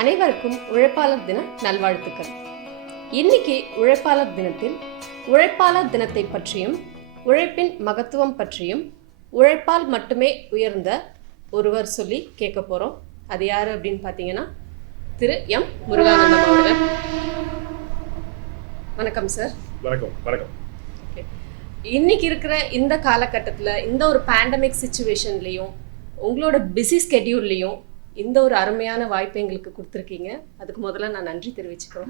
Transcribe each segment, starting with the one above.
அனைவருக்கும் உழைப்பாளர் தின நல்வாழ்த்துக்கள். இன்னைக்கு உழைப்பாளர் தினத்தில் உழைப்பாளர் தினத்தை பற்றியும் உழைப்பின் மகத்துவம் பற்றியும் உழைப்பால் மட்டுமே உயர்ந்த ஒருவர் சொல்லி கேட்க போகிறோம். அது யார் அப்படின்னு பார்த்தீங்கன்னா திரு எம் முருகானந்தம் அவர்கள். வணக்கம் சார். வணக்கம். வணக்கம். இன்னைக்கு இருக்கிற இந்த காலகட்டத்தில் இந்த ஒரு பேண்டமிக் சுச்சுவேஷன்லேயும் உங்களோட பிஸி ஸ்கெடியூல்லையும் இந்த ஒரு அருமையான வாய்ப்பை எங்களுக்கு கொடுத்துருக்கீங்க. அதுக்கு முதல்ல நான் நன்றி தெரிவிச்சுக்கிறோம்.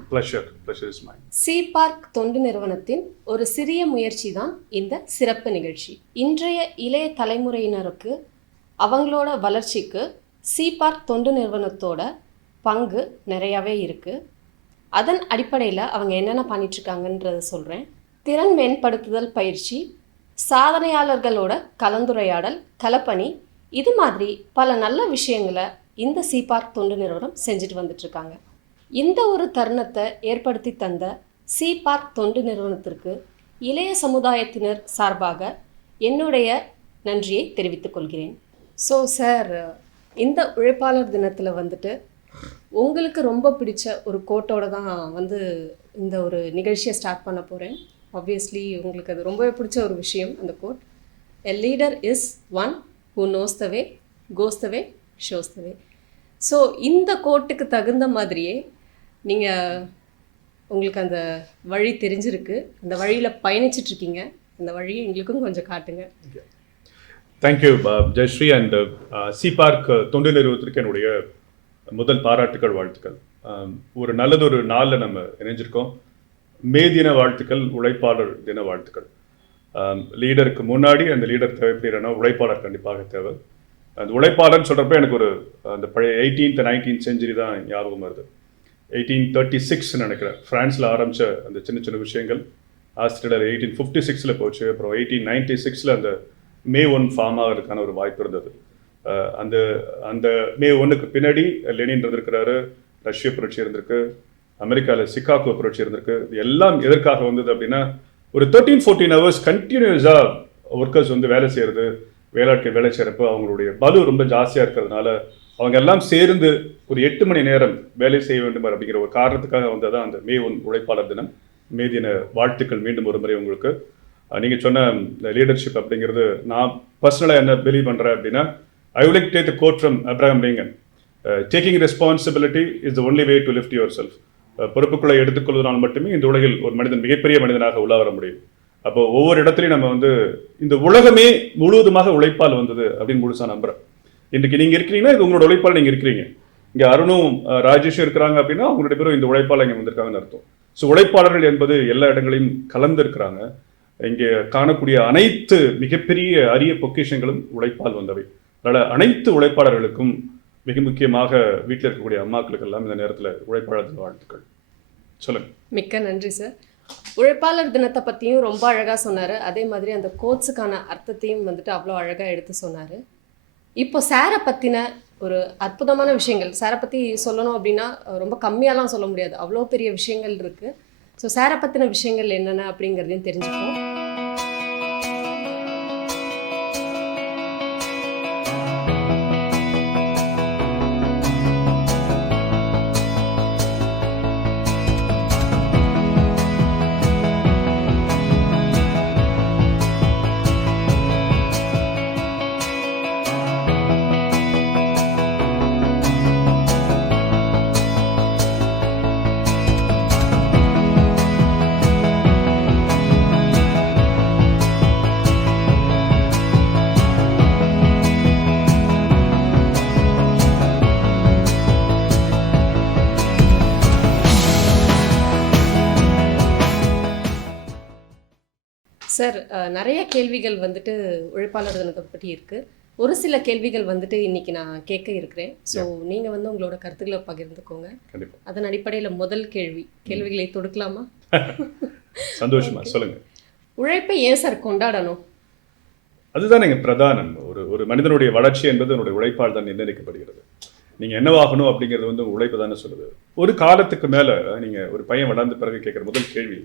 சி பார்க் தொண்டு நிறுவனத்தின் ஒரு சிறிய முயற்சி தான் இந்த சிறப்பு நிகழ்ச்சி. இன்றைய இளைய தலைமுறையினருக்கு அவங்களோட வளர்ச்சிக்கு சி பார்க் தொண்டு நிறுவனத்தோட பங்கு நிறையாவே இருக்குது. அதன் அடிப்படையில் அவங்க என்னென்ன பண்ணிட்டுருக்காங்கன்றதை சொல்கிறேன். திறன் மேம்படுத்துதல் பயிற்சி, சாதனையாளர்களோட கலந்துரையாடல், களப்பணி, இது மாதிரி பல நல்ல விஷயங்களை இந்த சி பார்க் தொண்டு நிறுவனம் செஞ்சுட்டு வந்துட்டுருக்காங்க. இந்த ஒரு தருணத்தை ஏற்படுத்தி தந்த சி பார்க் தொண்டு நிறுவனத்திற்கு இளைய சமுதாயத்தினர் சார்பாக என்னுடைய நன்றியை தெரிவித்துக் கொள்கிறேன். ஸோ சார், இந்த உழைப்பாளர் தினத்தில் வந்துட்டு உங்களுக்கு ரொம்ப பிடிச்ச ஒரு கோட்டோடு தான் இந்த ஒரு நிகழ்ச்சியை ஸ்டார்ட் பண்ண போகிறேன். ஆப்வியஸ்லி உங்களுக்கு அது ரொம்பவே பிடிச்ச ஒரு விஷயம் அந்த quote. A leader is one who knows the way, goes the way, shows the way. So இந்த கோட்டுக்கு தகுந்த மாதிரியே நீங்கள் உங்களுக்கு அந்த வழி தெரிஞ்சிருக்கு, அந்த வழியில் பயணிச்சிட்ருக்கீங்க. அந்த வழியை எங்களுக்கும் கொஞ்சம் காட்டுங்க. Thank you Jayashree. And C Park தொண்டு நிறுவனத்திற்கு என்னுடைய முதல் பாராட்டுக்கள், வாழ்த்துக்கள். ஒரு நல்லதொரு நாளில் நம்ம இணைஞ்சிருக்கோம். மே தின வாழ்த்துக்கள், உழைப்பாளர் தின வாழ்த்துக்கள். லீடருக்கு முன்னாடி அந்த லீடர் தேவைப்படுறனா உழைப்பாளர் கண்டிப்பாக தேவை. அந்த உழைப்பாளர்னு சொல்கிறப்ப எனக்கு அந்த பழைய 18th 19th செஞ்சுரி தான் ஞாபகம் வருது. 1836 நினைக்கிறேன், ஃப்ரான்ஸில் ஆரம்பித்த அந்த சின்ன சின்ன விஷயங்கள் ஆஸ்திரேலியாவில் 1856 போச்சு. அப்புறம் 1896 அந்த மே 1 ஃபார்ம் ஆகிறதுக்கான ஒரு வாய்ப்பு இருந்தது. அந்த அந்த மே 1க்கு பின்னாடி லெனின் இருந்திருக்கிறாரு, ரஷ்ய புரட்சி இருந்திருக்கு, அமெரிக்காவில் சிகாகோ புரட்சி இருந்திருக்கு. இது எல்லாம் எதற்காக வந்தது அப்படின்னா, ஒரு 13-14 hours கண்டினியூஸாக ஒர்க்கர்ஸ் வேலை செய்கிறது, வேலையாட்கள் வேலை செய்கிறப்போ அவங்களுடைய பலு ரொம்ப ஜாஸ்தியாக இருக்கிறதுனால அவங்க எல்லாம் சேர்ந்து ஒரு 8 மணி நேரம் வேலை செய்ய வேண்டும் அப்படிங்கிற ஒரு காரணத்துக்காக வந்ததான் அந்த மே 1 உழைப்பாளர் தினம். மே தின வாழ்த்துக்கள் மீண்டும் ஒரு முறை உங்களுக்கு. நீங்கள் சொன்ன லீடர்ஷிப் அப்படிங்கிறது நான் பர்சனலாக என்ன பிலீவ் பண்ணுறேன் அப்படின்னா, I would like take the quote from Abraham Lincoln, taking responsibility is the only way to lift yourself. பொறுப்புக்குள்ளே எடுத்துக்கொள்வதனால் மட்டுமே இந்த உலகில் ஒரு மனிதன் மிகப்பெரிய மனிதனாக உலா வர முடியும். அப்போ ஒவ்வொரு இடத்துலையும் நம்ம இந்த உலகமே முழுவதுமாக உழைப்பால் வந்தது அப்படின்னு முழுசாக நம்புறேன். இன்றைக்கு நீங்கள் இருக்கிறீங்கன்னா இது உங்களோட உழைப்பால் நீங்கள் இருக்கிறீங்க. இங்கே அருணும் ராஜேஷும் இருக்கிறாங்க அப்படின்னா அவங்களுடைய பேரும் இந்த உழைப்பால் இங்கே வந்திருக்காங்கன்னு அர்த்தம். ஸோ உழைப்பாளர்கள் என்பது எல்லா இடங்களையும் கலந்து இருக்கிறாங்க. இங்கே காணக்கூடிய அனைத்து மிகப்பெரிய அரிய பொக்கிஷங்களும் உழைப்பால் வந்தவை. அதனால் அனைத்து உழைப்பாளர்களுக்கும், மிக முக்கியமாக வீட்டில் இருக்கக்கூடிய அம்மாக்களுக்கு எல்லாம் இந்த நேரத்தில் உழைப்பாளர் வாழ்த்துக்கள். சொல்லுங்க. மிக்க நன்றி சார். உழைப்பாளர் தினத்தை பற்றியும் ரொம்ப அழகாக சொன்னார். அதே மாதிரி அந்த கோட்ஸுக்கான அர்த்தத்தையும் அவ்வளோ அழகாக எடுத்து சொன்னார். இப்போ சாரை பற்றின ஒரு அற்புதமான விஷயங்கள், சாரை பற்றி சொல்லணும் அப்படின்னா ரொம்ப கம்மியாலாம் சொல்ல முடியாது, அவ்வளோ பெரிய விஷயங்கள் இருக்குது. ஸோ சாரை பற்றின விஷயங்கள் என்னென்ன அப்படிங்கிறதையும் தெரிஞ்சுப்போம். சார், நிறைய கேள்விகள் உழைப்பாளர் தினத்தை பற்றி இருக்குது. ஒரு சில கேள்விகள் இன்னைக்கு நான் கேட்க இருக்கிறேன். ஸோ நீங்கள் உங்களோட கருத்துக்களை பகிர்ந்துக்கோங்க. அதன் அடிப்படையில் முதல் கேள்விகளை தொடுக்கலாமா? சந்தோஷமா சொல்லுங்க. உழைப்பை ஏன் சார் கொண்டாடணும்? அதுதான் எங்கள் பிரதானம். ஒரு மனிதனுடைய வளர்ச்சி என்பது என்னுடைய உழைப்பால் தான் நிர்ணயிக்கப்படுகிறது. நீங்கள் என்னவாகணும் அப்படிங்கிறது உழைப்பு தானே சொல்லுது. ஒரு காலத்துக்கு மேலே நீங்கள் ஒரு பையன் வளர்ந்த பிறகு கேட்குற முதல் கேள்வி,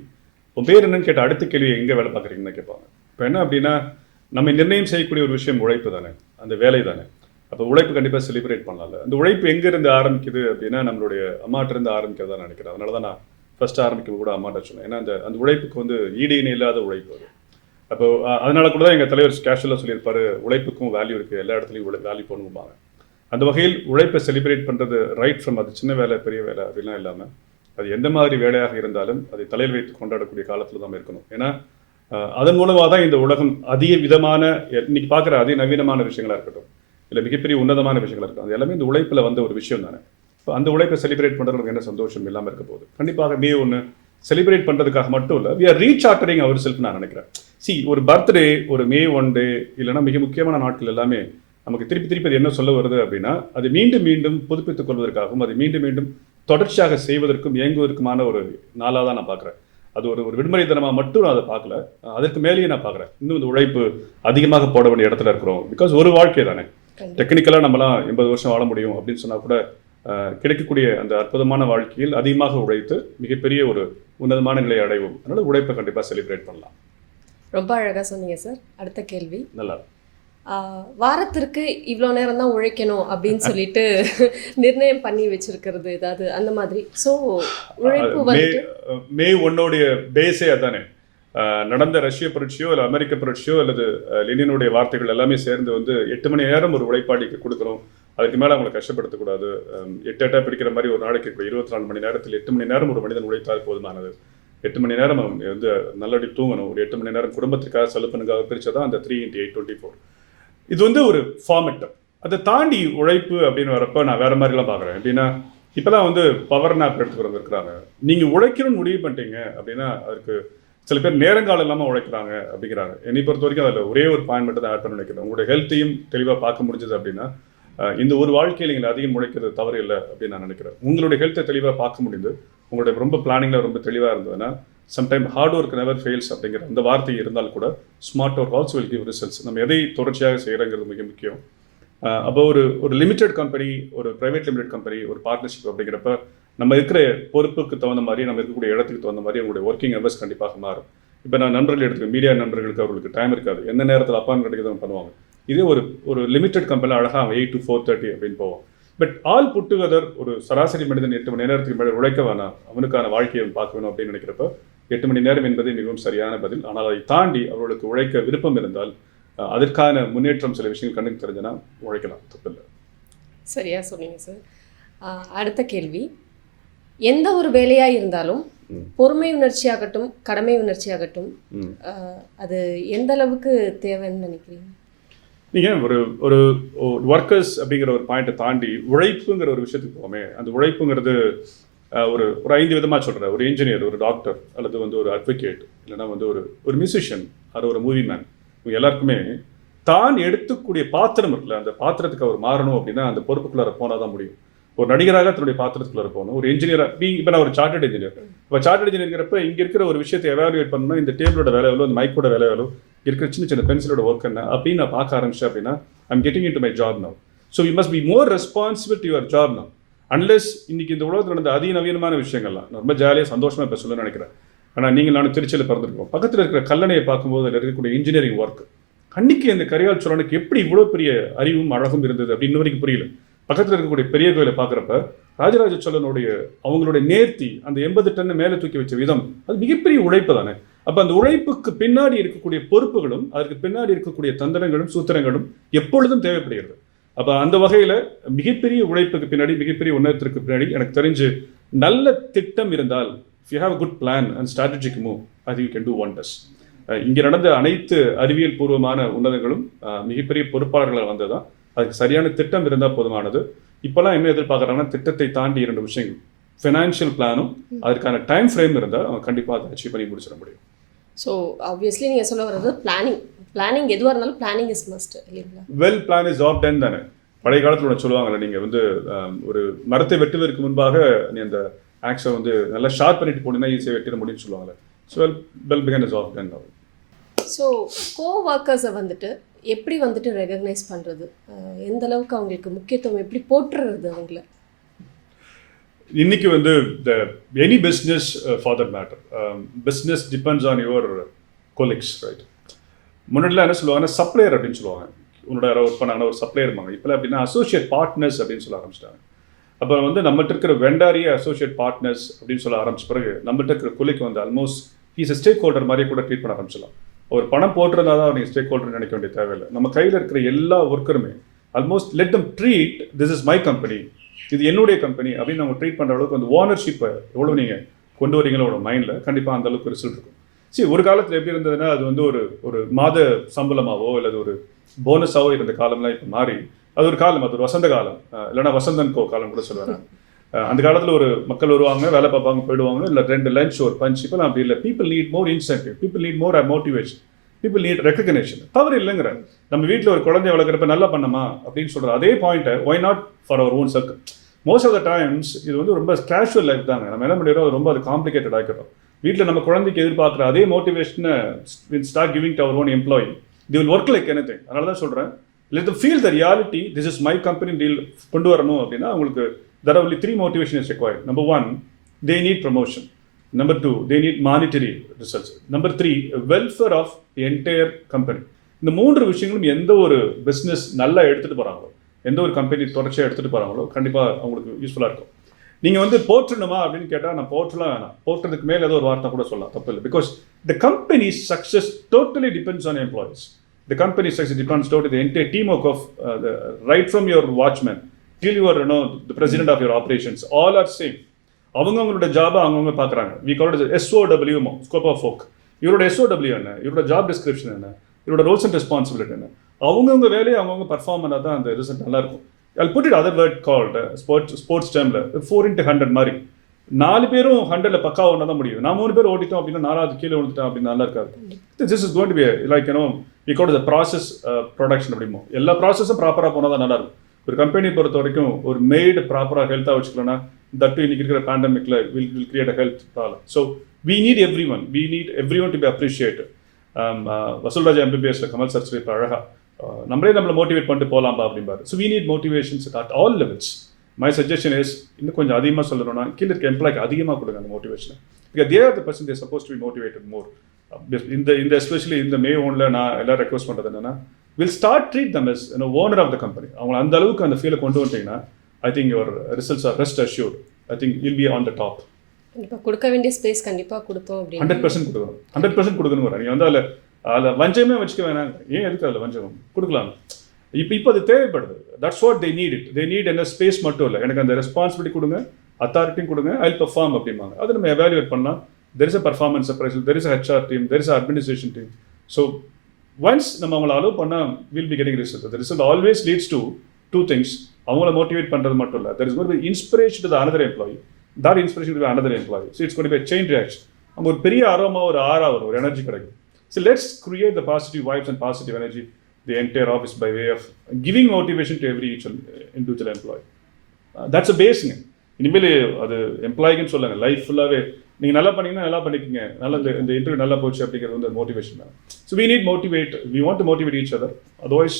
உன் பேர் என்னன்னு கேட்ட அடுத்த கேள்வி எங்கே வேலை பார்க்குறீங்கன்னு கேட்பாங்க. இப்போ என்ன அப்படின்னா, நம்ம நிர்ணயம் செய்யக்கூடிய ஒரு விஷயம் உழைப்பு தானே, அந்த வேலை தானே. அப்போ உழைப்பு கண்டிப்பாக செலிப்ரேட் பண்ணலாம்ல. அந்த உழைப்பு எங்கேருந்து ஆரம்பிக்குது அப்படின்னா நம்மளுடைய அம்மாட்டிருந்து ஆரம்பிக்கிறதா நினைக்கிறேன். அதனால தான் நான் ஃபர்ஸ்ட் ஆரம்பிக்கும் கூட அம்மாட்ட சொன்னேன். ஏன்னா அந்த உழைப்புக்கு வந்து ஈடு இணை இல்லாத உழைப்பு அது. அப்போ அதனால கூட தான் எங்கள் தலைவர் கேஷுவலாக சொல்லியிருப்பாரு, உழைப்புக்கும் வேல்யூ இருக்குது, எல்லா இடத்துலையும் வேல்யூ பண்ணுவாங்க. அந்த வகையில் உழைப்பை செலிப்ரேட் பண்ணுறது ரைட் ஃப்ரம் அது சின்ன வேலை பெரிய வேலை அப்படிலாம் இல்லாமல் அது எந்த மாதிரி வேலையாக இருந்தாலும் அதை தலையில் வைத்து கொண்டாடக்கூடிய காலத்தில் தான் இருக்கணும். ஏன்னா அதன் மூலமாக தான் இந்த உலகம் அதிக விதமான இன்னைக்கு பார்க்குற அதிநவீனமான விஷயங்களாக இருக்கட்டும், இல்லை மிகப்பெரிய உன்னதமான விஷயங்களாக இருக்கட்டும், அது எல்லாமே இந்த உழைப்பில் வந்த ஒரு விஷயம் தானே. இப்போ அந்த உழைப்பை செலிப்ரேட் பண்ணுறதுக்கு என்ன சந்தோஷம் இல்லாமல் இருக்க போகுது. கண்டிப்பாக மே ஒன்று செலிப்ரேட் பண்ணுறதுக்காக மட்டும் இல்லை, வி ஆர் ரீசார்ட்டரிங் அவர் செல்ஃப் நான் நினைக்கிறேன். ஒரு பர்த்டே, ஒரு மே 1 டே, இல்லைன்னா மிக முக்கியமான நாட்கள் எல்லாமே நமக்கு திருப்பி திருப்பி அது என்ன சொல்ல வருது அப்படின்னா அது மீண்டும் மீண்டும் புதுப்பித்துக் கொள்வதற்காகவும் அது மீண்டும் மீண்டும் தொடர்ச்சியாக செய்வதற்கும் இயங்குவதற்குமான ஒரு நாளாக தான் நான் பார்க்குறேன். அது ஒரு விடுமுறை தினமாக மட்டும் நான் அதை பார்க்கல, அதற்கு மேலேயே நான் பார்க்குறேன். இன்னும் இந்த உழைப்பு அதிகமாக போட வேண்டிய இடத்துல இருக்கிறோம். பிகாஸ் ஒரு வாழ்க்கை தானே, டெக்னிக்கலாக நம்மளாம் 80 வருஷம் வாழ முடியும் அப்படின்னு சொன்னால் கூட கிடைக்கக்கூடிய அந்த அற்புதமான வாழ்க்கையில் அதிகமாக உழைத்து மிகப்பெரிய ஒரு உன்னதமான நிலையை அடைவோம். அதனால் உழைப்பை கண்டிப்பாக செலிப்ரேட் பண்ணலாம். ரொம்ப அழகாக சொன்னீங்க சார். அடுத்த கேள்வி, நல்லா வாரத்திற்கு இவ்வளோ நேரம் தான் உழைக்கணும் அப்படின்னு சொல்லிட்டு நிர்ணயம் பண்ணி வச்சிருக்கிறது ஏதாவது அந்த மாதிரி? ஸோ உழைப்பு வந்துட்டு மே 1 பேஸே அதானே. நடந்த ரஷ்ய புரட்சியோ இல்லை அமெரிக்க புரட்சியோ அல்லது லெனினுடைய வார்த்தைகள் எல்லாமே சேர்ந்து வந்து 8 மணி நேரம் ஒரு உழைப்பாளிக்கு கொடுக்கணும், அதுக்கு மேலே அவங்களை கஷ்டப்படுத்தக்கூடாது. 8 பிடிக்கிற மாதிரி ஒரு நாளைக்கு 24 மணி நேரத்தில் 8 மணி நேரம் ஒரு மனிதன் உழைத்தால் போதுமானது. 8 மணி நேரம் அவன் வந்து நல்லபடி தூங்கணும். ஒரு 8 மணி நேரம் குடும்பத்திற்காக செலுப்பனுக்காக பிரிச்சதான் அந்த 3 × 8 24. இது வந்து ஒரு ஃபார்மெட். அதை தாண்டி உழைப்பு அப்படின்னு வரப்போ நான் வேற மாதிரிலாம் பார்க்குறேன். எப்படின்னா இப்போலாம் வந்து பவர் நேப் எடுத்துக்கிறவங்க இருக்கிறாங்க. நீங்கள் உழைக்கணும்னு முடிவு பண்ணிட்டீங்க அப்படின்னா அதுக்கு சில பேர் நேரங்காலம் இல்லாமல் உழைக்கிறாங்க அப்படிங்கிறாங்க. என்னை பொறுத்த வரைக்கும் அதில் ஒரே ஒரு பாயிண்ட் மட்டும் தான் ஆட் பண்ண நினைக்கிறேன். உங்களுடைய ஹெல்த்தையும் தெளிவாக பார்க்க முடிஞ்சது அப்படின்னா இந்த ஒரு வாழ்க்கையில் நீங்கள் அதிகம் உழைக்கிறது தவறு இல்லை அப்படின்னு நான் நினைக்கிறேன். உங்களுடைய ஹெல்த்தை தெளிவாக பார்க்க முடியுது, உங்களுடைய ரொம்ப பிளானிங்கில் ரொம்ப தெளிவாக இருந்ததுன்னா sometime hard work never fails அப்படிங்கிற அந்த வார்த்தை இருந்தால் கூட smart work also will give results. நம்ம எதை தொடர்ச்சியாக செய்கிறங்கிறது மிக முக்கியம். அப்போ ஒரு லிமிடெட் கம்பெனி, ஒரு ப்ரைவேட் லிமிடெட் கம்பெனி, ஒரு பார்ட்னர்ஷிப் அப்படிங்கிறப்ப நம்ம இருக்கிற பொறுப்புக்கு தகுந்த மாதிரி, நம்ம இருக்கக்கூடிய இடத்துக்கு தகுந்த மாதிரி உங்களுடைய ஒர்க்கிங் ஹவர்ஸ் கண்டிப்பாக மாறும். இப்போ நான் நண்பர்கள் எடுத்துக்க மீடியா நண்பர்களுக்கு அவர்களுக்கு டைம் இருக்காது, எந்த நேரத்தில் அப்பாயின்மெண்ட் கிடைக்கிறத பண்ணுவாங்க. இதே ஒரு லிமிடெட் கம்பெனியில் அழகாக 8 to 4:30 அப்படின்னு போவோம். பட் ஆல் புட் டுகெதர் ஒரு சராசரி மனிதன் 8 மணி நேரத்துக்கு மேலே உழைக்க வேணாம், அவனுக்கான வாழ்க்கையை பார்க்க வேணும் அப்படின்னு நினைக்கிறப்ப 8 மணி நேரம் என்பது மிகவும் சரியான பதில். ஆனால் அதை தாண்டி அவர்களுக்கு உழைக்க விருப்பம் இருந்தால் அதற்கான முன்னேற்றம் சில விஷயங்கள் கண்ணுக்கு தெரிஞ்சனா உழைக்கலாம், தப்பில்லை. சரியா சொன்னீங்க சார். அடுத்த கேள்வி, எந்த ஒரு வேலையாக இருந்தாலும் பொறுமை உணர்ச்சியாகட்டும் கடமை உணர்ச்சியாகட்டும் அது எந்த அளவுக்கு தேவைன்னு நினைக்கிறீங்க? நீங்கள் ஒரு ஒர்க்கர்ஸ் அப்படிங்கிற ஒரு பாயிண்ட்டை தாண்டி உழைப்புங்கிற ஒரு விஷயத்துக்கு போவோமே. அந்த உழைப்புங்கிறது ஒரு 5 விதமாக சொல்கிறேன். ஒரு இன்ஜினியர், ஒரு டாக்டர், அல்லது வந்து ஒரு அட்வொகேட், இல்லைனா வந்து ஒரு மியூசிஷியன், அது ஒரு மூவி மேன், இவங்க எல்லாருக்குமே தான் எடுத்துக்கூடிய பாத்திரம் இருக்குல்ல, அந்த பாத்திரத்துக்கு அவர் மாறணும் அப்படின்னா அந்த பொறுப்புக்குள்ளார போனால் தான் முடியும். ஒரு நடிகராக தன்னுடைய பாத்திரத்துக்குள்ளார போகணும். ஒரு இன்ஜினியராக இப்போ நான் ஒரு சார்ட்டர்ட் இன்ஜினியர். இப்போ சார்ட்டர்ட் இன்ஜினியர்ங்கிறப்ப இங்கே இருக்கிற ஒரு விஷயத்தை எவாலுவேட் பண்ணணும்னா இந்த டேபிளோட வேலை எவ்வளோ, இந்த மைக்கோட வேலை எவ்வளோ, இருக்கிற சின்ன சின்ன பென்சிலோட ஒர்க் என்ன அப்படின்னு நான் பார்க்க ஆரம்பிச்சேன் அப்படின்னா I'm getting in to my job now. So you must be more responsible to your job now. Unless இன்னைக்கு இந்த உலகத்தில் நடந்த அதிநவீனமான விஷயங்கள்லாம் நான் ரொம்ப ஜாலியாக சந்தோஷமாக இப்போ சொல்ல நினைக்கிறேன். ஆனால் நீங்கள் நானும் திருச்சியில் பிறந்திருக்கோம். பக்கத்தில் இருக்கிற கல்லணையை பார்க்கும்போது அதில் இருக்கக்கூடிய இன்ஜினியரிங் ஒர்க், அன்னைக்கு அந்த கரிகால் சோழனுக்கு எப்படி இவ்வளோ பெரிய அறிவும் அழகும் இருந்தது அப்படின்னு இன்ன வரைக்கும் புரியல. பக்கத்தில் இருக்கக்கூடிய பெரிய கோயிலை பார்க்குறப்ப ராஜராஜ சோழனுடைய அவங்களுடைய நேர்த்தி, அந்த 80 டன்னு மேலே தூக்கி வச்ச விதம், அது மிகப்பெரிய உழைப்பு தானே. அப்போ அந்த உழைப்புக்கு பின்னாடி இருக்கக்கூடிய பொறுப்புகளும் அதற்கு பின்னாடி இருக்கக்கூடிய தந்திரங்களும் சூத்திரங்களும் எப்பொழுதும் தேவைப்படுகிறது. அப்போ அந்த வகையில் மிகப்பெரிய உழைப்புக்கு பின்னாடி, மிகப்பெரிய உன்னதத்திற்கு பின்னாடி எனக்கு தெரிஞ்சு நல்ல திட்டம் இருந்தால், if you have a good plan and strategic move, I think you can do wonders. இங்கே நடந்த அனைத்து அறிவியல் பூர்வமான உன்னதங்களும் மிகப்பெரிய பொறுப்பாளர்களாக வந்ததுதான். அதுக்கு சரியான திட்டம் இருந்தால் போதுமானது. இப்போலாம் என்ன எதிர்பார்க்குறாங்கன்னா திட்டத்தை தாண்டி 2 விஷயங்கள், ஃபினான்ஷியல் பிளானும் அதற்கான டைம் ஃப்ரேம் இருந்தால் அவங்க கண்டிப்பாக அதை அச்சீவ் பண்ணி முடிச்சிட முடியும். ஸோ ஆப்வியஸ்லி நீங்கள் சொல்ல வர்றது பிளானிங் எதுவாக இருந்தாலும் பிளானிங் இஸ் மஸ்ட் இல்லைங்களா? Well plan is job ton தானே. பழைய காலத்தில் ஒன்று சொல்லுவாங்கல்ல, நீங்கள் வந்து ஒரு மரத்தை வெட்டுவதற்கு முன்பாக நீ அந்த ஆக்ஸை வந்து நல்லா ஷார்ப் பண்ணிட்டு போனீங்கன்னா ஈஸியாக வெட்டிட முடியும்னு சொல்லுவாங்கல்ல. So well begun is job done. So co ஒர்க்கர்ஸை வந்துட்டு எப்படி வந்துட்டு ரெகக்னைஸ் பண்ணுறது, எந்த அளவுக்கு அவங்களுக்கு முக்கியத்துவம் எப்படி போட்டுறது அவங்கள? இன்னைக்கு வந்து any business for that matter, business depends on your colleagues, right? முன்னாடிலாம் என்ன சொல்லுவாங்கன்னா சப்ளையர் அப்படின்னு சொல்லுவாங்க. உன்னோட யாரோ ஒர்க் பண்ணாங்கன்னா ஒரு சப்ளையர் இருப்பாங்க. இப்போலாம் எப்படின்னா அசோசியேட் பார்ட்னர்ஸ் அப்படின்னு சொல்ல ஆரம்பிச்சிட்டாங்க. அப்போ வந்து நம்மகிட்ட இருக்கிற வெண்டாரியே அசோசியேட் பார்ட்னர்ஸ் அப்படின்னு சொல்ல ஆரம்பிச்ச பிறகு நம்மகிட்ட இருக்கிற கொலிக்கு வந்து almost he's a stack holder மாதிரியே கூட ட்ரீட் பண்ண ஆரம்பிச்சிடலாம். ஒரு பணம் போட்டுருந்தா தான் நீங்கள் ஸ்டேக் ஹோல்டர் நினைக்க வேண்டிய தேவையில்லை. நம்ம கையில் இருக்கிற எல்லா ஒர்க்கருமே almost let them treat this is my company, இது என்னுடைய கம்பெனி அப்படின்னு நம்ம ட்ரீட் பண்ணுற அளவுக்கு அந்த ஓனர்ஷிப்பை எவ்வளோ நீங்கள் கொண்டு வரீங்களோட மைண்டில் கண்டிப்பாக அந்த அளவுக்கு ரிசல்ட் இருக்கும். சரி, ஒரு காலத்தில் எப்படி இருந்ததுன்னா அது வந்து ஒரு மாத சம்பளமாவோ அல்லது ஒரு போனஸாவோ இருந்த காலம்லாம் இப்போ மாறி அது ஒரு காலம், அது ஒரு வசந்த காலம், இல்லைன்னா வசந்தன் கோ காலம் கூட சொல்லுவாங்க. அந்த காலத்தில் ஒரு மக்கள் வருவாங்க, வேலை பார்ப்பாங்க, போயிடுவாங்க, இல்லை 2 லஞ்ச் ஒரு பஞ்ச். இப்போலாம் அப்படி இல்லை. People need more incentive, people need more motivation, people need recognition. தவறு இல்லைங்கிற நம்ம வீட்டில் ஒரு குழந்தைய வளர்க்குறப்ப நல்லா பண்ணமா அப்படின்னு சொல்கிற அதே பாயிண்ட்டை why not for our own circle. Most of the times இது வந்து ரொம்ப கேஷுவல் லைஃப் தாங்க. நம்ம என்ன பண்ணிடுறோம், அது ரொம்ப அது காம்ப்ளிகேட்டட் ஆகிக்கிறோம். வீட்டில் நம்ம குழந்தைக்கு எதிர்பார்க்குற அதே மோட்டிவேஷனை start giving to our own employee, they will work like anything. அதனால தான் சொல்கிறேன், let them feel the reality, this is my company deal கொண்டு வரணும் அப்படின்னா அவங்களுக்கு there are only 3 motivation is required. Number 1, they need promotion. Number 2, they need monetary results. Number 3, welfare of the entire company. இந்த 3 விஷயங்களும் எந்த ஒரு business நல்லா எடுத்துகிட்டு போகிறாங்களோ, எந்த ஒரு கம்பெனி தொடர்ச்சியாக எடுத்துகிட்டு போகிறாங்களோ கண்டிப்பாக அவங்களுக்கு யூஸ்ஃபுல்லாக இருக்கும். நீங்கள் வந்து போற்றணுமா அப்படின்னு கேட்டால் நான் போற்றலாம் வேணாம், போட்டுறதுக்கு மேலே ஏதோ ஒரு வார்த்தை கூட சொல்லலாம், தப்பு இல்லை. Because the company success totally depends on employees. The company success depends totally the entire teamwork of right from your watchman till your the president of your operations, all are same. அவங்கவங்களோட ஜாபை அவங்கவுங்க பார்க்குறாங்க. We call it SOW, scope of work. இவரோட SOW என்ன, இவரோட job description என்ன, இவரோட roles and responsibility என்ன, அவங்கவுங்க வேலையை அவங்கவுங்க பர்ஃபார்ம் பண்ணால் தான் அந்த ரிசல்ட் நல்லாயிருக்கும். I'll put it other word called sports டைமில் 4x100 மாதிரி 4 பேரும் 100ல் பக்கா ஒன்றா தான் முடியும். நான் 3 பேர் ஓட்டிட்டோம் அப்படின்னா 4வது கீழே விழுந்துட்டேன் அப்படின்னு நல்லா இருக்காது. This is going to be like we call it the process production அப்படிமோ. எல்லா ப்ராசஸும் ப்ராப்பராக போனால் தான் நல்லா இருக்கும். ஒரு கம்பெனி பொறுத்த வரைக்கும் ஒரு மெய்டு ப்ராப்பராக ஹெல்த்தாக வச்சுக்கலன்னா தட்டு இன்னைக்கு இருக்கிற பேண்டமிக்கில் will create a health problem. So we need everyone to be appreciated. Vasool Raja MBBSல கமல் சார் சொல்லி அழகா நம்மளை மோட்டிவேட் பண்ணிட்டு போகலாம்பா அப்படிம்பாரு. So we need motivations at all levels. My suggestion is இன்னும் கொஞ்சம் அதிகமாக சொல்லணும்னா கீழே இருக்க எம்ப்ளாய்க்கு அதிகமாக கொடுங்க அந்த மோட்டிவேஷனை. Because they are the person they are supposed to be motivated more. இந்த எஸ்பெஷலி இந்த May 1ல நான் எல்லாம் ரெக்வஸ்ட் பண்ணுறது என்னன்னா, will start treat them as owner of the company. அவங்க அந்த அளவுக்கு அந்த ஃபீலை கொண்டு வந்துட்டீங்கன்னா I think your results are rest assured. I think will be on the top. கண்டிப்பாக கொடுக்க வேண்டிய ஸ்பேஸ் கண்டிப்பாக கொடுத்தோம் அப்படின்னு 100% கொடுக்கணும். 100% கொடுக்கணும். நீங்கள் வந்து அதில் வஞ்சமே வச்சுக்க வேணாம். ஏன் எதுக்கு அதில் வஞ்சகம் கொடுக்கலாம்? இப்போ அது தேவைப்படுது. That's what they need it. They need என்ன ஸ்பேஸ் மட்டும் இல்லை, எனக்கு அந்த ரெஸ்பான்சிபிலிட்டி கொடுங்க, அத்தாரிட்டியும் கொடுங்க, ஐ வில் பெர்ஃபார்ம் அப்படிம்பாங்க. அதை நம்ம எவாலுவேட் பண்ணலாம். There is a performance appraisal, there is a HR team, there is an administration team. So once நம்ம அவங்கள அலோவ் பண்ணால் we'll be getting result. The result always leads to 2 things. அவங்கள motivate பண்ணுறது மட்டும் இல்லை, there is going to be inspiration to the another employee. That inspiration will be another employee. So it's going to be a chain reaction. நம்ம ஒரு பெரிய aroma, ஒரு ஆறா வரும், ஒரு எனர்ஜி கிடைக்கும். So let's create the positive vibes and positive energy the entire office by way of giving motivation to every individual employee. That's a base. இனிமேல் அது எம்ப்ளாய்க்குன்னு சொல்லுங்கள், லைஃப் ஃபுல்லாகவே நீங்கள் நல்லா பண்ணீங்கன்னா நல்லா பண்ணிக்கோங்க, நல்லா இந்த இன்டர்வியூ நல்லா போச்சு அப்படிங்கிறது வந்து மோட்டிவேஷன் தான். So we want to motivate each other. Otherwise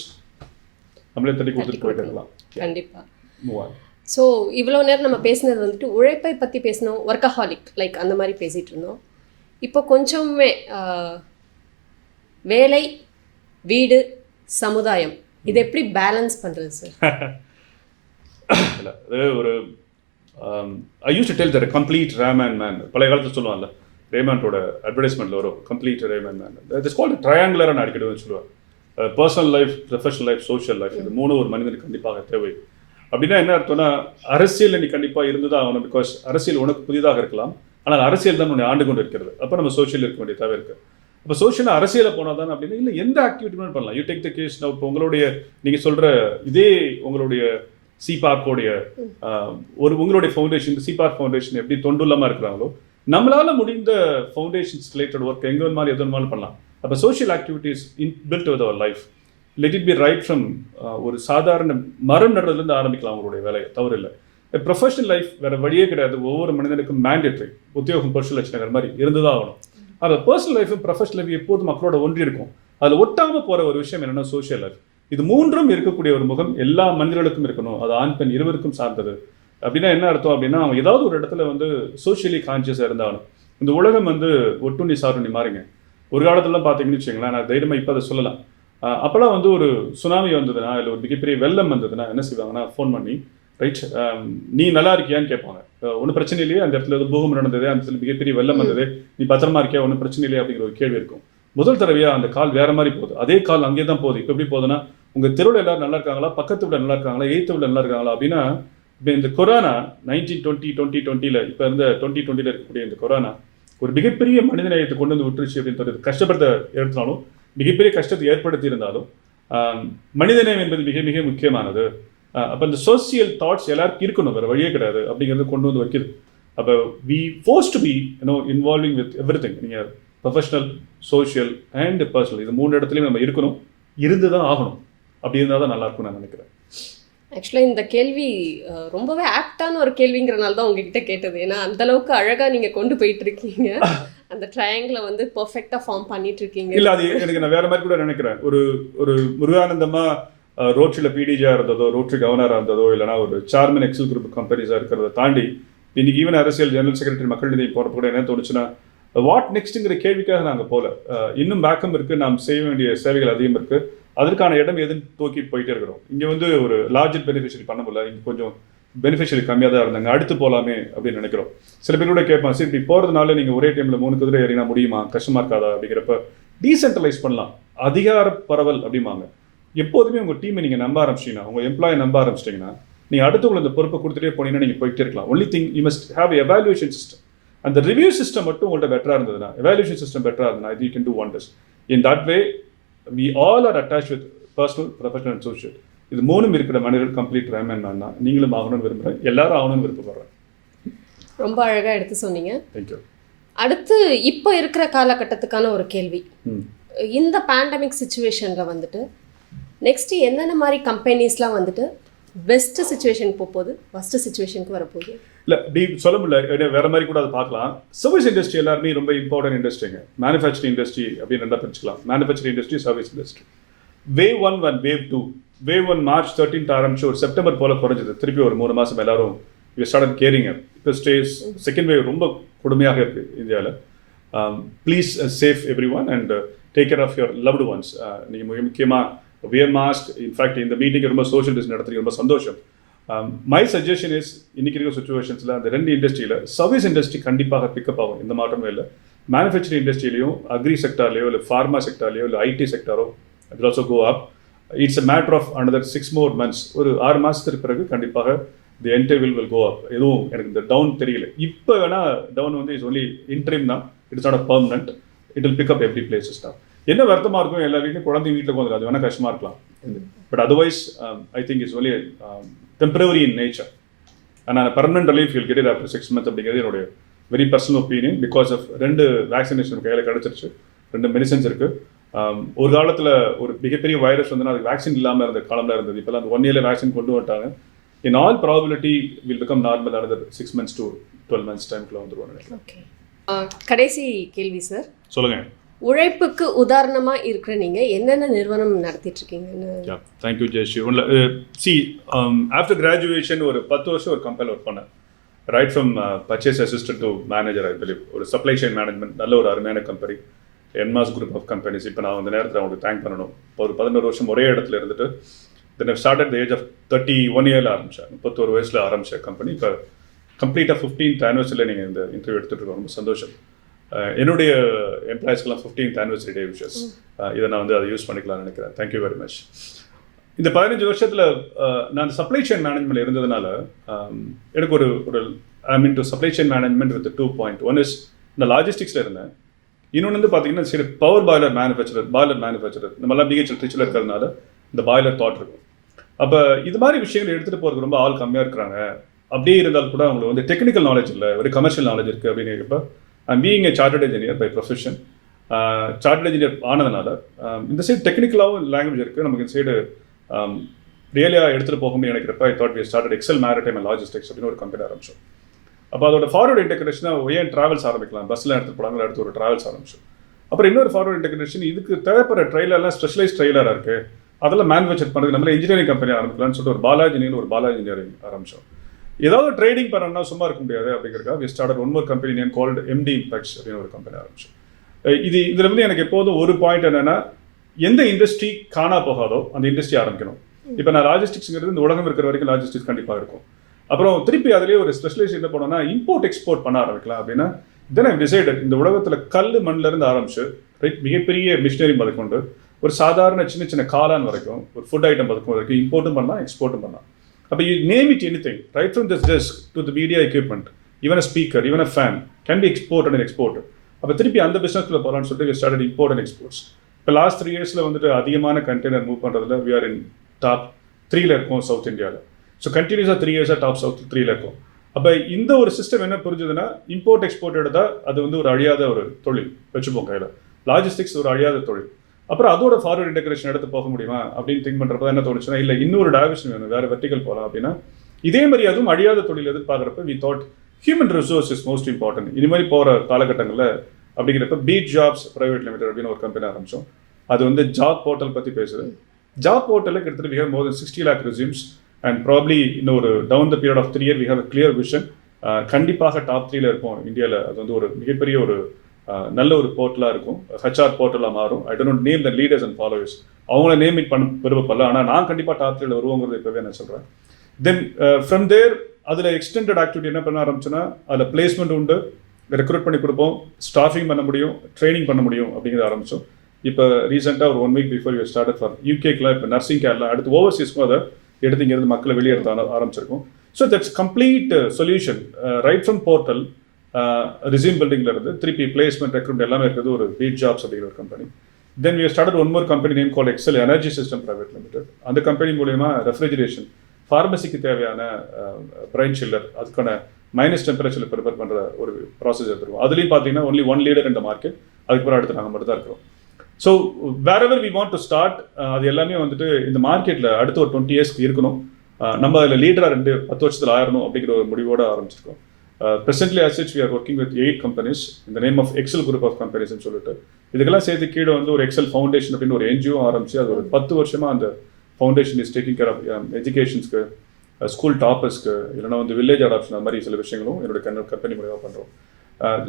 நம்மளே தட்டி கொடுத்துட்டு போயிட்டு இருக்கலாம். கண்டிப்பாக மூவ் ஆன். ஸோ இவ்வளோ நேரம் நம்ம பேசினது வந்துட்டு உழைப்பை பற்றி பேசணும், ஒர்க்கஹாலிக் லைக் அந்த மாதிரி பேசிகிட்டு இருந்தோம். இப்போ கொஞ்சமே வேலை, வீடு, சமுதாயம், இது எப்படி பேலன்ஸ் பண்ணுறது சார்? இல்லை, அது ஒரு I used to tell that a complete Rayman man. பழைய காலத்தில் சொல்லுவாங்கல்ல, ரேமாண்டோட அட்வர்டைஸ்மெண்ட்டில் வரும் complete Raymond man. It's called ட்ரையாங்குலராக அடிக்கடி சொல்லுவார். Personal life, professional life, social life, இது 3 ஒரு மனிதனுக்கு கண்டிப்பாக தேவை. அப்படின்னா என்ன அர்த்தம்னா, அரசியல் நீ கண்டிப்பாக இருந்துதான் ஆகணும். பிகாஸ் அரசியல் உனக்கு புதிதாக இருக்கலாம், ஆனால் அரசியல் தான் உன்னை ஆண்டு கொண்டு இருக்கிறது. அப்போ நம்ம சோஷியல் இருக்க வேண்டிய தேவை இருக்குது. அப்போ சோஷியலாக அரசியலில் போனால் தான் அப்படின்னா இல்லை, எந்த ஆக்டிவிட்டி பண்ணலாம். You take the case. நான் இப்போ உங்களுடைய நீங்கள் சொல்கிற இதே உங்களுடைய சிபார்க்கோடைய உங்களுடைய ஃபவுண்டேஷன், சிபார்க் ஃபவுண்டேஷன் எப்படி தொண்டுள்ளமாக இருக்கிறாங்களோ, நம்மளால முடிந்த ஃபவுண்டேஷன்ஸ் ரிலேட்டட் ஒர்க் எங்கே மாதிரி எது வேணுமாலும் பண்ணலாம். அப்போ social activities build with our life. Let it be right from ஒரு சாதாரண மரம் நடுறதுலேருந்து ஆரம்பிக்கலாம் அவங்களுடைய வேலையை, தவறு இல்லை. ப்ரொஃபஷனல் லைஃப் வேறு வழியே கிடையாது. ஒவ்வொரு மனிதனுக்கும் மேண்டேட்ரி உத்தியோகம், பர்சனல் லட்சணங்கிற மாதிரி இருந்துதான் ஆகணும். அந்த பர்சனல் லைஃபும் ப்ரொஃபஷனல் லைஃப் எப்போதும் மக்களோட ஒன்றி இருக்கும். அதில் ஒட்டாமல் போகிற ஒரு விஷயம் என்னென்னா சோஷியல் லைஃப். இது 3ம் இருக்கக்கூடிய ஒரு முகம் எல்லா மனிதர்களுக்கும் இருக்கணும். அது ஆண் பெண் இருவருக்கும் சார்ந்தது. அப்படின்னா என்ன அர்த்தம் அப்படின்னா, அவங்க ஏதாவது ஒரு இடத்துல வந்து சோஷியலி கான்சியஸாக இருந்தாலும் இந்த உலகம் வந்து ஒட்டுண்ணி சாருண்ணி மாறிங்க. ஒரு காலத்துலாம் பார்த்தீங்கன்னு வச்சுங்களேன், நான் தைரியமாக இப்போ அதை சொல்லலாம். அப்போல்லாம் வந்து ஒரு சுனாமி வந்ததுன்னா இல்லை ஒரு மிகப்பெரிய வெள்ளம் வந்ததுன்னா என்ன செய்வாங்கன்னா ஃபோன் பண்ணி ரைட் நீ நல்லா இருக்கியான்னு கேட்பாங்க. ஒன்றும் பிரச்சனை இல்லையே, அந்த இடத்துல வந்து பூகம்பம் நடந்தது, அந்த இடத்துல மிகப்பெரிய வெள்ளம் வந்தது, நீ பத்திரமா இருக்கியா, ஒன்றும் பிரச்சனை இல்லையா அப்படிங்கிற ஒரு கேள்வி இருக்கும். முதல் தடவையாக அந்த கால் வேற மாதிரி போகுது, அதே கால் அங்கேயே தான் போகுது. இப்போ எப்படி போகுதுன்னா, உங்கள் தெருவில் எல்லாரும் நல்லா இருக்காங்களா, பக்கத்து வீட்டில் நல்லா இருக்காங்களா, எய்த்து வீட்டில் நல்லா இருக்காங்களா அப்படின்னா. இப்போ இந்த கொரோனா 2020 இப்போ இருந்த 2020 இருக்கக்கூடிய இந்த கொரோனா ஒரு மிகப்பெரிய மனிதநேயத்தை கொண்டு வந்து விட்டுருச்சு அப்படின்னு சொல்றது. கஷ்டப்படுத்த எடுத்தாலும், மிகப்பெரிய கஷ்டத்தை ஏற்படுத்தி இருந்தாலும், மனிதநேயம் என்பது மிக மிக முக்கியமானது. அப்போ இந்த சோசியல் தாட்ஸ் எல்லாருக்கும் இருக்கணும், வேறு வழியே கிடையாது அப்படிங்கிறது கொண்டு வந்து வைக்குது. அப்போ we force to be involving with everything. நீங்கள் ப்ரொஃபஷனல், சோஷியல் அண்ட் பர்சனல், இது 3 இடத்துலையும் நம்ம இருக்கணும், இருந்து தான் ஆகணும். அப்படி இருந்தால் தான் நல்லாயிருக்கும்னு நான் நினைக்கிறேன். ஆக்சுவலாக இந்த கேள்வி ரொம்பவே ஆப்டான ஒரு கேள்விங்கிறனால தான் உங்ககிட்ட கேட்டது. ஏன்னா அந்தளவுக்கு அழகாக நீங்கள் கொண்டு போயிட்டு இருக்கீங்க, அந்த ட்ரையாங்கிளை வந்து பர்ஃபெக்டாக ஃபார்ம் பண்ணிட்டு இருக்கீங்க. இல்லை, அது எனக்கு நான் வேறு மாதிரி கூட நினைக்கிறேன். ஒரு முருகானந்தமாக ரோட்ரியில் பிடிஜியாக இருந்ததோ, ரோட்ரி கவர்னராக இருந்ததோ, இல்லைனா ஒரு சேர்மன் எக்ஸல் குரூப் கம்பெனிஸாக இருக்கிறத தாண்டி இன்றைக்கி ஈவன் அரசியல் ஜெனரல் செக்ரட்டரி மக்கள் நிதி போகிறப்ப கூட என்ன தோணுச்சுன்னா, வாட் நெக்ஸ்ட்டுங்கிற கேள்விக்காக நாங்கள் போகல. இன்னும் பேக்கம் இருக்குது, நாம் செய்ய வேண்டிய சேவைகள் அதிகம் இருக்குது, அதற்கான இடம் எதுன்னு தூக்கி போயிட்டே இருக்கிறோம். இங்கே வந்து ஒரு லார்ஜர் பெனிஃபிஷரி பண்ண முடியல, இங்கே கொஞ்சம் பெனிஃபிஷரி கம்மியாக தான் இருந்தாங்க, அடுத்து போகலாமே அப்படின்னு நினைக்கிறோம். சில பேர் கூட கேட்பாங்க, சரி இப்படி போகிறதுனால நீங்கள் ஒரே டைமில் 3 குதிரை ஏறினா முடியுமா, கஷ்டமாக இருக்காதா அப்படிங்கிறப்ப டீசென்ட்ரலைஸ் பண்ணலாம், அதிகார பரவல் அப்படிம்பாங்க. எப்போதுமே உங்கள் டீமை நீங்கள் நம்ப ஆரம்பிச்சிங்கன்னா, உங்கள் எம்ப்ளாயை நம்ப ஆரம்பிச்சிட்டிங்கன்னா, நீங்கள் அடுத்தவங்களை இந்த பொறுப்பை கொடுத்துட்டே போனீங்கன்னா நீங்கள் போயிட்டே இருக்கலாம். Only thing you must have evaluation system. அந்த ரிவ்யூ சிஸ்டம் மட்டும் உங்கள்கிட்ட பெட்டராக இருந்ததுன்னா, எவாலுவேஷன் சிஸ்டம் பெட்டராக இருந்ததுன்னா, you can do wonders. In that way we all are attach with personal, professional and social. இது 3 இருக்கிற மனிதர்கள் கம்ப்ளீட் ரேமன் நான் நீங்களும் ஆகணும்னு விரும்புகிறேன், எல்லாரும் ஆகணும்னு விருப்பப்படுறேன். ரொம்ப அழகாக எடுத்து சொன்னீங்க. தேங்க்யூ. அடுத்து இப்போ இருக்கிற காலகட்டத்துக்கான ஒரு கேள்வி. இந்த பேண்டமிக் சுச்சுவேஷனில் வந்துட்டு நெக்ஸ்ட்டு என்னென்ன மாதிரி கம்பெனிஸ்லாம் வந்துட்டு பெஸ்ட்டு சுச்சுவேஷனுக்கு போகுது, ஃபஸ்ட்டு சுச்சுவேஷனுக்கு வரப்போகுது? இல்லை இப்படி சொல்ல முடியல, வேறு மாதிரி கூட அதை பார்க்கலாம். சர்வீஸ் இண்டஸ்ட்ரி எல்லாருமே ரொம்ப இம்பார்ட்டன்ட் இண்டஸ்ட்ரிங்க. மேனுஃபேக்சரிங் இண்டஸ்ட்ரி அப்படின்னு ரெண்டாக பிரிச்சுக்கலாம். Manufacturing industry, service industry. Wave 1 and wave 2. Wave 1 March 13 ஆரம்பிச்சு ஒரு செப்டம்பர் போல் குறைஞ்சது, திருப்பி ஒரு 3 மாதம் எல்லாரும் ஸ்டார்ட் கேரிங். இப்போ செகண்ட் வேவ் ரொம்ப கொடுமையாக இருக்குது இந்தியாவில். Please safe everyone and take care of your loved ones. நீங்கள் மிக முக்கியமாக வியர் மாஸ்க். இன்ஃபேக்ட் இந்த மீட்டிங் ரொம்ப சோஷியல் டிஸ்டன்ஸ் நடத்துறீங்க, ரொம்ப சந்தோஷம். மை சஜஷன் இஸ், இன்னைக்கு இருக்கிற சுச்சுவேஷன்ஸில் அந்த 2 இண்டஸ்ட்ரியில் சர்வீஸ் இண்டஸ்ட்ரி கண்டிப்பாக பிக்கப் ஆகும், இந்த மாற்றமே இல்லை. மேனுஃபேக்சரிங் இண்டஸ்ட்ரியிலையும் அக்ரி செக்டார்லையோ இல்லை ஃபார்மா செக்டார்லையோ இல்லை ஐடி செக்டாரோ it also go up. It's a matter of another 6 more months. ஒரு 6 மாதத்துக்கு பிறகு கண்டிப்பாக தி என்டையர் வில் கோ அப். எதுவும் எனக்கு இந்த டவுன் தெரியல. இப்போ வேணால் டவுன் வந்து இஸ் ஒன்லி இன்ட்ரீம் தான், it's not a permanent. It will pick up every places தான். என்ன வருத்தமாக இருக்கும், எல்லா வீட்லையும் குழந்தை வீட்டில் உட்காந்துருக்கு, அது வேணால் கஷ்டமாக இருக்கலாம். But otherwise I think it's only temporary in nature. ஆனால் permanent relief will get it after 6 months அப்படிங்கிறது என்னுடைய very personal opinion. Because of 2 vaccination கையில் கிடச்சிருச்சு, 2 மெடிசன்ஸ் இருக்குது. ஒரு காலத்தில் ஒரு மிகப்பெரிய வைரஸ் வந்துன்னா அதுக்கு வேக்சின் இல்லாமல் இருந்த காலம்லாம் இருந்தது. இப்போலாம் அந்த 1 yearல வேக்சின் கொண்டு வந்துட்டாங்க. In all probability will become normal another 6 months to 12 months டைம்குள்ளே வந்துடுவோம் நினைக்கிறேன். ஓகே, கடைசி கேள்வி சார். சொல்லுங்கள். உழைப்புக்கு உதாரணமாக இருக்கிற நீங்கள் என்னென்ன நிறுவனம் நடத்திட்டு இருக்கீங்கன்னு? தேங்க்யூ ஜெயஸ்ரீ. ஆஃப்டர் கிராஜுவேஷன் ஒரு 10 வருஷம் ஒரு கம்பெனியில் ஒர்க் பண்ணேன். Right from purchase assistant to manager. I believe ஒரு சப்ளை செயின் மேனேஜ்மெண்ட், நல்ல ஒரு அருமையான company, Enmas group of companies. இப்போ நான் அந்த நேரத்தில் அவங்களுக்கு தேங்க் பண்ணணும். ஒரு 11 வருஷம் ஒரே இடத்துல இருந்துட்டு then I started the age of 31 இயரில் ஆரம்பித்தேன். 31 வயசில் ஆரம்பித்த கம்பெனி இப்போ கம்ப்ளீட்டாக 15th anniversary நீங்கள் இந்த இன்டர்வியூ எடுத்துகிட்டு இருக்கோம், ரொம்ப சந்தோஷம். என்னுடைய எம்ப்ளாயிஸ்க்கெல்லாம் 15th anniversary டே விஷஸ். இதை நான் வந்து அதை யூஸ் பண்ணிக்கலாம்னு நினைக்கிறேன். Thank you very much. இந்த 15 வருஷத்தில் நான் சப்ளை செயின் மேனேஜ்மெண்ட் இருந்ததுனால எனக்கு ஒரு I mean to supply chain management with 2 point. 1 is நான் லாஜிஸ்டிக்ஸில் இருந்தேன். இன்னொன்று வந்து பார்த்தீங்கன்னா சரி பவர் பாய்லர் மேனுஃபேக்சரர் இந்த மாதிரிலாம் பிஹெச்எல் ட்ரிச்சில் இருக்கிறதுனால இந்த பாய்லர் தாட் இருக்கும். அப்போ இது மாதிரி விஷயங்கள் எடுத்துகிட்டு போகிறதுக்கு ரொம்ப ஆள் கம்மியாக இருக்கிறாங்க. அப்படியே இருந்தால் கூட அவங்களுக்கு வந்து டெக்னிக்கல் நாலேஜ் இல்லை, ஒரு கமர்ஷியல் நாலேஜ் இருக்குது அப்படிங்கிறப்ப I'm being a chartered engineer by profession. Chartered engineer ஆனதுனால இந்த சைடு டெக்னிக்கலாகவும் லாங்குவேஜ் இருக்குது, நமக்கு இந்த சைடு ரியலியாக எடுத்துகிட்டு போக முடியும் நினைக்கிறப்ப I thought we started Excel maritime and logistics அப்படின்னு ஒரு கம்பெனி ஆரம்பிச்சோம். அப்போ அதோட ஃபார்வர்ட் இன்டெகிரேஷனாக ஏன் ட்ராவல்ஸ் ஆரம்பிக்கலாம், பஸ்ஸில் எடுத்துகிட்டு போனாங்க, அடுத்து ஒரு ட்ராவல்ஸ் ஆரம்பிச்சோம். அப்புறம் இன்னொரு ஃபார்வர்ட் இன்டெகிரேஷன், இதுக்கு தேவைப்படுற ட்ரெயிலர்லாம் ஸ்பெஷலைஸ் ட்ரெயிலராக இருக்குது, அதெல்லாம் மேனுஃபேக்சர் பண்ணுறது நம்மள இன்ஜினியரிங் கம்பெனி ஆரம்பிக்கலாம்னு சொல்லிட்டு ஒரு பாலாஜி இன்ஜினியரிங் ஆரம்பித்தோம். ஏதாவது ட்ரேடிங் பண்ணணும்னா சும்மா இருக்க முடியாது அப்படிங்கிறதுக்காக we started one more company name called MD Impex அப்படின்னு ஒரு கம்பெனி ஆரம்பிச்சோம். இதில் வந்து எனக்கு எப்போதும் ஒரு பாயிண்ட் என்னென்னா, எந்த இண்டஸ்ட்ரி காணா போகாதோ அந்த இண்டஸ்ட்ரி ஆரம்பிக்கணும். இப்போ நான் லாஜிஸ்டிக்ஸ்ங்கிறது இந்த உலகம் இருக்கிற வரைக்கும் லாஜிஸ்டிக்ஸ் கண்டிப்பாக இருக்கும். அப்புறம் திருப்பி அதிலேயே ஒரு ஸ்பெஷலைஸ் என்ன பண்ணோம்னா இம்போர்ட் எக்ஸ்போர்ட் பண்ண ஆரம்பிக்கலாம் அப்படின்னா தென் ஐ டிசைடட் இந்த உலகத்தில் கல் மண்ணிலேருந்து ஆரம்பிச்சு ரைட் மிகப்பெரிய மிஷினரி முதற்கொண்டு ஒரு சாதாரண சின்ன சின்ன காளான் வரைக்கும் ஒரு ஃபுட் ஐட்டம் வரைக்கும் இம்போர்ட்டும் பண்ணலாம் எக்ஸ்போர்ட்டும் பண்ணலாம். அப்போ you name it anything right from this desk to the media equipment even a speaker even a fan can be export and export. அப்போ திருப்பி அந்த பிஸ்னஸ்க்குள்ள போகலான்னு சொல்லிட்டு ஸ்டார்டட் இம்போர்ட் அண்ட் எக்ஸ்போர்ட்ஸ். இப்போ லாஸ்ட் 3 இயர்ஸில் வந்துட்டு அதிகமான கண்டெய்னர் மூவ் பண்ணுறதுல வி ஆர் இன் டாப் 3ல இருக்கும் சவுத் இந்தியாவில். ஸோ கண்டினியூஸாக 3 இயர்ஸாக டாப் சவுத் 3ல இருக்கும். அப்போ இந்த ஒரு சிஸ்டம் என்ன புரிஞ்சுதுன்னா இம்போர்ட் எக்ஸ்போர்ட் எடுத்தால் அது வந்து ஒரு அழியாத ஒரு தொழில் வச்சுப்போம் கையில். லாஜிஸ்டிக்ஸ் ஒரு அழியாத தொழில். அப்புறம் அதோட ஃபார்வர்ட் இன்டெகிரேஷன் எடுத்து போக முடியுமா அப்படின்னு திங்க் பண்ணுறப்ப என்ன தோணுச்சுன்னா இல்லை இன்னொரு டைவர்ஷன் வேணும், வேறு வெர்டிகல் போகலாம் அப்படின்னா இதே மாதிரி அதுவும் அழியாத தொழில் எதிர்பார்க்குறப்ப we thought human resource is most important. இது மாதிரி போகிற காலகட்டங்களில் அப்படிங்கிறப்ப பீட் ஜாப்ஸ் பிரைவேட் லிமிடெட் அப்படின்னு ஒரு கம்பெனி ஆரம்பித்தோம். அது வந்து ஜாப் போர்ட்டல் பற்றி பேசுது. ஜாப் போர்ட்டலில் கிட்டத்தட்ட we have more than 60 lakh resumes and probably இன்னொரு down the period of 3 years we have a clear vision. கண்டிப்பாக டாப் 3ல இருப்போம் இந்தியாவில். அது வந்து ஒரு மிகப்பெரிய ஒரு நல்ல ஒரு போர்ட்டலாக இருக்கும், ஹெச்ஆர் போர்ட்டலாக மாறும். I don't name the leaders and followers, அவங்கள நேம் இட் பண்ண விருப்பப்படல. ஆனால் நான் கண்டிப்பாக டாப் 3ல வருவோங்கிறது இப்போவே நான் சொல்கிறேன். தென் ஃப்ரம் தேர் அதில் எக்ஸ்டெண்டட் ஆக்டிவிட்டி என்ன பண்ண ஆரம்பிச்சுன்னா அதில் பிளேஸ்மெண்ட் உண்டு, ரெக்ரூட் பண்ணி கொடுப்போம், ஸ்டாஃபிங் பண்ண முடியும், ட்ரைனிங் பண்ண முடியும் அப்படிங்கிறத ஆரம்பித்தோம். இப்போ ரீசெண்டாக ஒரு 1 week before you started for யூகேக்கில் இப்போ நர்சிங் கேர்லாம் அடுத்து ஓவர்சீஸ்க்கும் அதை எடுத்து இங்கேருந்து மக்களை வெளியேற்ற ஆரம்பிச்சிருக்கோம். So that's complete solution right from portal resume பில்டிங்ல இருந்து திருப்பி பிளேஸ்மெண்ட் ரெக்ரூட்மெண்ட் எல்லாமே இருக்கிறது ஒரு பீட் ஜாப்ஸ் அப்படிங்கிற ஒரு கம்பெனி. Then we started one more company name call Excel energy system private limited. அந்த கம்பெனி மூலயமா ரெஃப்ரிஜரேஷன் ஃபார்மசிக்கு தேவையான பிரைன் சில்லர் அதுக்கான மைனஸ் டெம்பரேச்சரில் ப்ரிப்பேர் பண்ணுற ஒரு ப்ராசஸ் எடுத்துருக்கோம். அதுலேயும் பார்த்தீங்கன்னா only 1 leader in the market. அதுக்கப்புறம் அடுத்து நாங்கள் மட்டும் தான் இருக்கிறோம். So wherever we want to start அது எல்லாமே வந்துட்டு இந்த மார்க்கெட்டில் அடுத்த ஒரு 20 years இருக்கணும். நம்ம அதில் லீடராக 10 வருஷத்தில் ஆயிரணும் அப்படிங்கிற ஒரு முடிவோடு ஆரம்பிச்சிருக்கோம். Presently as such we are working with 8 companies in the name of Excel group of companies ன்னு சொல்லிட்டு இதுக்கெல்லாம் சேர்த்து கீழே வந்து ஒரு எக்ஸல் ஃபவுண்டேஷன் அப்படின்னு ஒரு NGO ஆரம்பிச்சு அது ஒரு 10 வருஷமாக அந்த foundation is taking care of எஜுகேஷன்ஸ்க்கு, ஸ்கூல் டாப்பர்ஸ்க்கு, இல்லைனா வந்து வில்லேஜ் அடாப்ஷன் அது மாதிரி சில விஷயங்களும் என்னோட கம்பெனி மூலமாக பண்ணுறோம்.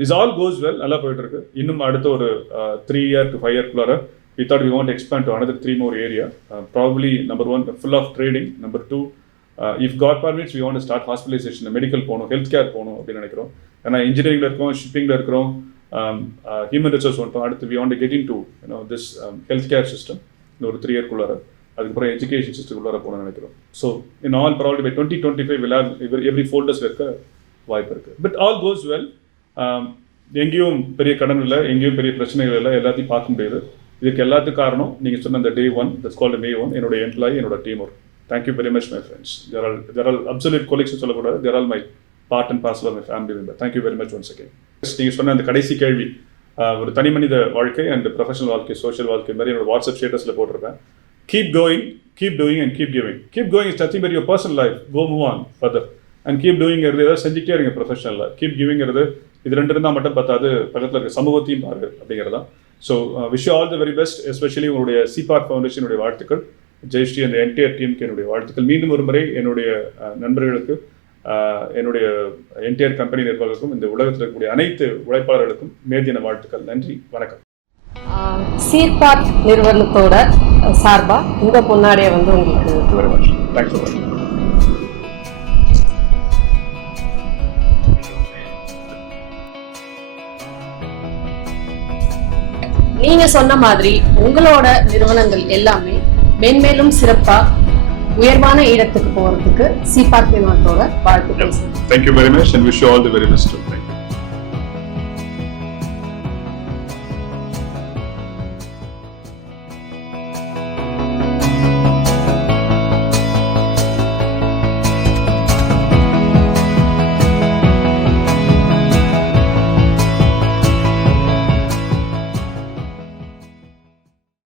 இஸ் ஆல் கோஸ் வெல், நல்லா போயிட்டு இருக்கு. இன்னும் அடுத்த ஒரு 3 year to 5 yearக்குள்ளார we thought we want to expand to another 3 more area. Probably number 1 full of trading, number 2 if God permits we want to start hospitalization, medical போகணும், health care போகணும் அப்படின்னு நினைக்கிறோம். ஏன்னா இன்ஜினியரிங்ல இருக்கோம், ஷிப்பிங்ல இருக்கிறோம், ஹியூமன் ரிசோர்ஸ் வந்துட்டோம். அடுத்து we want to get into this health care system இந்த ஒரு 3 yearக்குள்ளார. அதுக்கப்புறம் எஜுகேஷன் சிஸ்டத்துக்குள்ளார போகணும்னு நினைக்கிறோம். So in all probably by 2025 will have every folders இருக்க வாய்ப்பு இருக்கு. But all goes well. எங்கேயும் பெரிய கடன் இல்லை, எங்கேயும் பெரிய பிரச்சனைகள் இல்லை, எல்லாத்தையும் பார்க்க முடியுது. இதுக்கு எல்லாத்துக்கும் காரணம் நீங்கள் சொன்ன அந்த Day 1 that's called May 1 என்னோட எம்ப்ளாயி, என்னோட team work. Thank you very much my friends. They're all absolute colleagues சொல்லக்கூடாது. They're all my part and parcel of my family member. Thank you very much once again. நீங்கள் சொன்ன அந்த கடைசி கேள்வி ஒரு தனி மனித வாழ்க்கை அண்ட் ப்ரொஃபஷனல் வாழ்க்கை, சோஷியல் வாழ்க்கை மாதிரி என்னோட வாட்ஸ்அப் ஸ்டேட்டஸில் போட்டிருப்பேன். Keep going, keep doing and keep giving. Keep going is nothing but your personal life. Go move on further. And keep doing ஏதாவது செஞ்சுக்கிட்டே இருங்க ப்ரொஃபஷனலில். கீப் கிவிங்கிறது இது 2 இருந்தால் மட்டும் பார்த்தாது, பக்கத்தில் இருக்க சமூகத்தையும் பாருங்க அப்படிங்கிறதா. So wish you all the very best. Especially உங்களுடைய சிபார்க் ஃபவுண்டேஷனுடைய வாழ்த்துக்கள், ஜெயஸ்ரீ அந்த என்டையர் டீமுக்கு என்னுடைய வாழ்த்துக்கள். மீண்டும் ஒரு முறை என்னுடைய நண்பர்களுக்கு, என்னுடைய என்டையர் கம்பெனி நிர்வாகத்துக்கும், இந்த உலகத்தில் இருக்கக்கூடிய அனைத்து உழைப்பாளர்களுக்கும் மேதின வாழ்த்துக்கள். நன்றி, வணக்கம். சிபார்க் நிறுவனத்தோட சார்பா இந்த பொன்னாடியை வந்து உங்களுக்கு very much thanks so much. நீங்க சொன்ன மாதிரி உங்களோட நிறுவனங்கள் எல்லாமே மென்மேலும் சிறப்பா உயர்வான இடத்துக்கு போறதுக்கு சிபார்க் நிறுவனத்தோட வாழ்த்துக்கள். Thank you very much and wish you all the very best. Thank you.